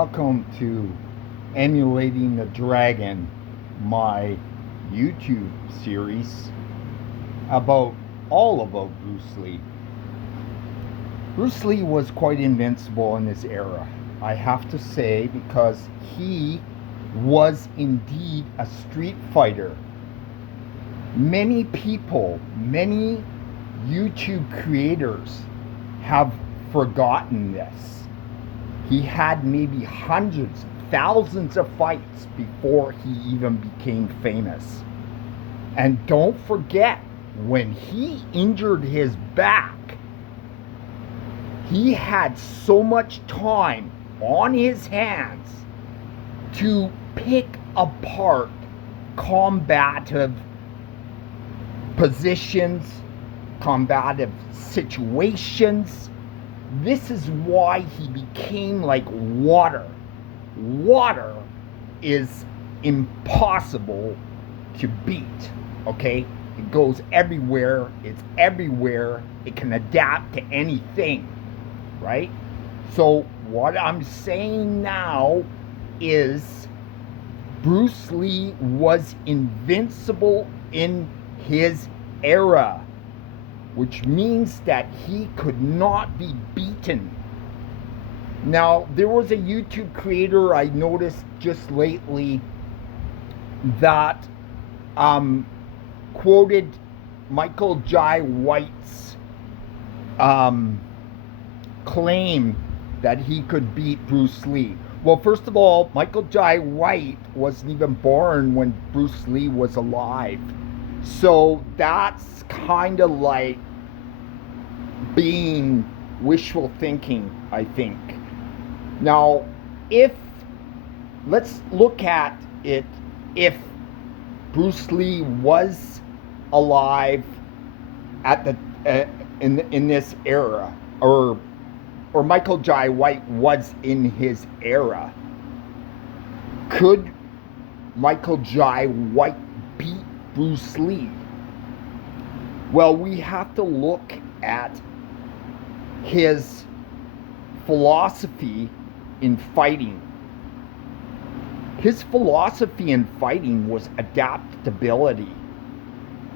welcome to Emulating the Dragon, my YouTube series about all about Bruce Lee. Bruce Lee was quite invincible in this era, I have to say, because he was indeed a street fighter. Many people, many YouTube creators have forgotten this. He had maybe hundreds, thousands of fights before he even became famous. And don't forget, when he injured his back, he had so much time on his hands to pick apart combative positions, combative situations. This is why he became like water. Water is impossible to beat, okay? It goes everywhere, it's everywhere, it can adapt to anything, right? So what I'm saying now is Bruce Lee was invincible in his era, which means that he could not be beaten. Now, there was a YouTube creator I noticed just lately that quoted Michael Jai White's claim that he could beat Bruce Lee. Well, first of all, Michael Jai White wasn't even born when Bruce Lee was alive. So that's kind of like being wishful thinking, I think. Now, let's look at it, if Bruce Lee was alive at the in this era, or Michael Jai White was in his era, could Michael Jai White beat Bruce Lee? Well, we have to look at his philosophy in fighting. His philosophy in fighting was adaptability.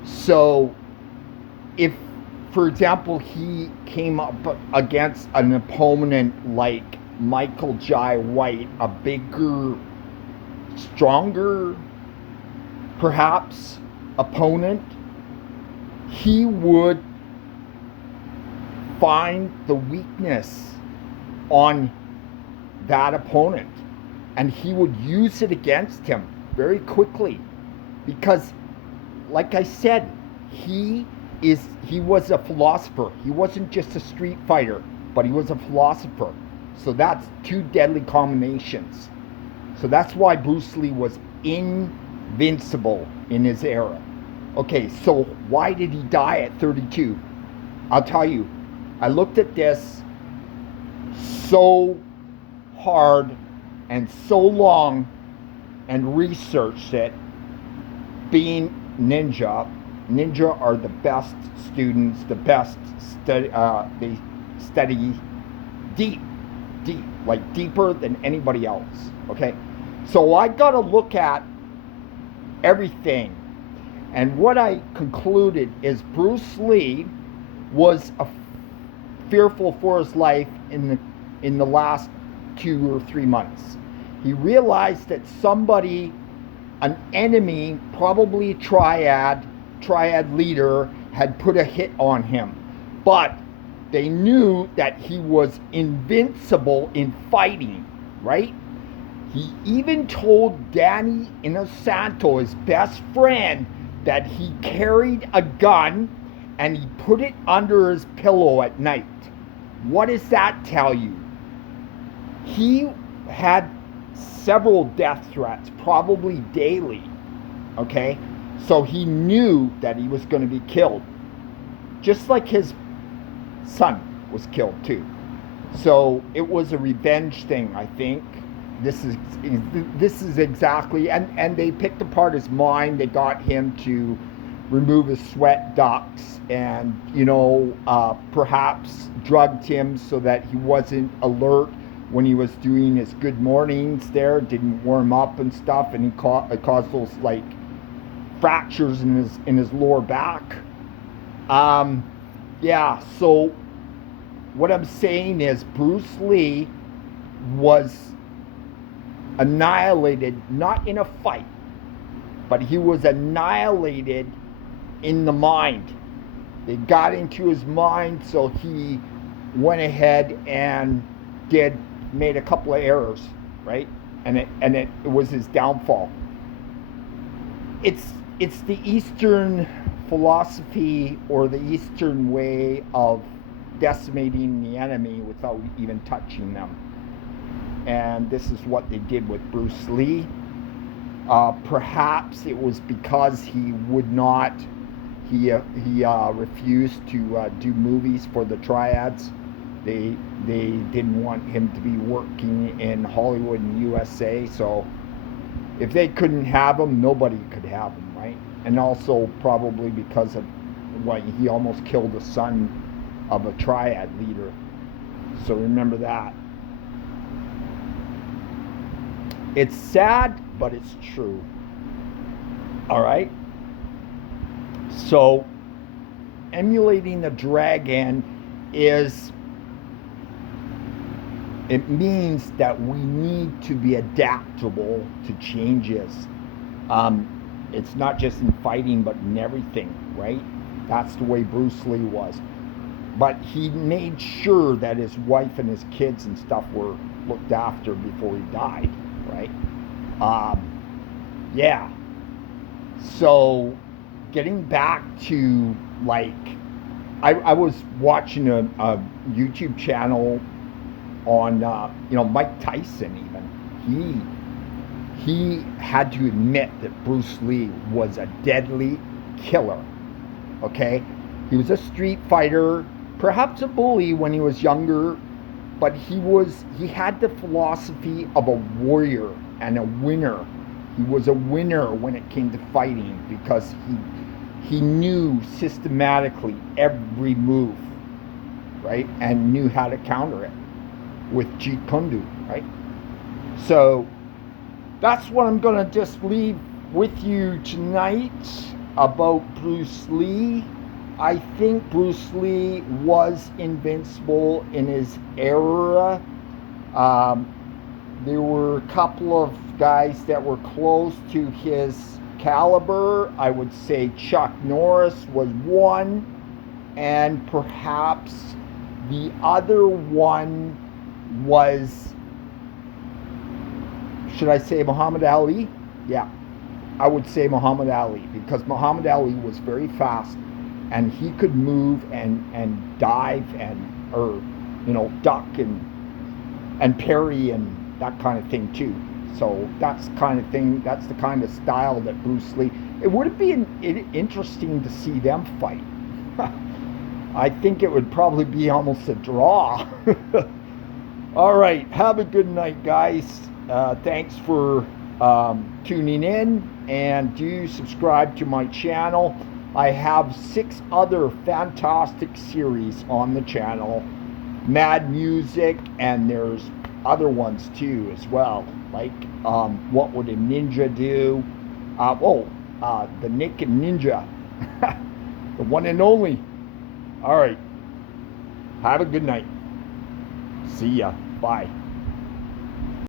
So if, for example, he came up against an opponent like Michael Jai White, a bigger, stronger, perhaps, opponent, he would find the weakness on that opponent and he would use it against him very quickly, because, like I said, he was a philosopher. He wasn't just a street fighter, but he was a philosopher. So that's two deadly combinations. So that's why Bruce Lee was invincible in his era. Okay, so why did he die at 32? I'll tell you. I looked at this so hard and so long and researched it. Being ninja are the best students, the best study. They study deep, like deeper than anybody else. Okay, so I got to look at everything, and what I concluded is Bruce Lee was fearful for his life in the last 2 or 3 months. He realized that somebody, an enemy, probably a triad leader, had put a hit on him. But they knew that he was invincible in fighting, right? He even told Danny Inosanto, his best friend, that he carried a gun and he put it under his pillow at night. What does that tell you? He had several death threats, probably daily, okay? So he knew that he was going to be killed, just like his son was killed too. So it was a revenge thing, I think. This is exactly, and they picked apart his mind. They got him to remove his sweat ducts and, perhaps drugged him so that he wasn't alert when he was doing his good mornings there, didn't warm up and stuff, and it caused those like fractures in his lower back. Yeah, so what I'm saying is Bruce Lee was annihilated, not in a fight, but he was annihilated in the mind. They got into his mind, so he went ahead and made a couple of errors, right? And it was his downfall. It's the Eastern philosophy, or the Eastern way of decimating the enemy without even touching them. And this is what they did with Bruce Lee. Perhaps it was because he would not, he refused to do movies for the Triads. They didn't want him to be working in Hollywood and USA, so if they couldn't have him, nobody could have him, right? And also probably because of what, he almost killed the son of a Triad leader. So remember that. It's sad, but it's true. All right? So emulating the dragon it means that we need to be adaptable to changes. It's not just in fighting, but in everything, right? That's the way Bruce Lee was. But he made sure that his wife and his kids and stuff were looked after before he died, right? Yeah. So getting back to, like, I was watching a YouTube channel on Mike Tyson. Even he had to admit that Bruce Lee was a deadly killer. Okay, he was a street fighter, perhaps a bully when he was younger, but he had the philosophy of a warrior and a winner. He was a winner when it came to fighting, because he knew systematically every move, right, and knew how to counter it with Jeet Kune Do, right? So that's what I'm going to just leave with you tonight about Bruce Lee. I think Bruce Lee was invincible in his era. There were a couple of guys that were close to his caliber. I would say Chuck Norris was one, and perhaps the other one was, should I say Muhammad Ali? Yeah, I would say Muhammad Ali, because Muhammad Ali was very fast, and he could move and dive and duck and parry and that kind of thing too. So that's the kind of style that Bruce Lee. It would be interesting to see them fight. I think it would probably be almost a draw. All right, have a good night, guys. Thanks for tuning in, and do subscribe to my channel. I have 6 other fantastic series on the channel. Mad Music, and there's other ones too as well, like What Would a Ninja Do? The Naked Ninja, the one and only. All right, have a good night. See ya. Bye.